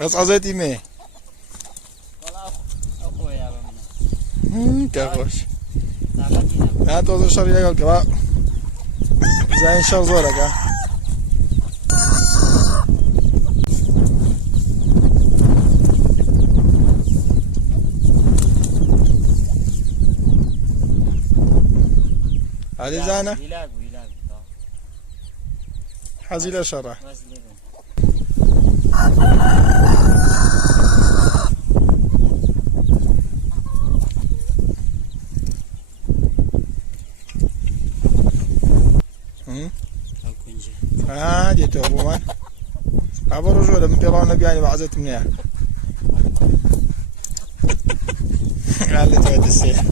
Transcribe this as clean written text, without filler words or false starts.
بس عزيتي مي والله أخويا بمنا كاغوش تعبتينا لا توزر شرية قال كبا زين شر زورك هذه زانة يلاقوا حزيلة شرة بس ليبن جيتو أبو مان أبو رجوع لما بيرون بياني بعزت منيح قال لي تويت السيح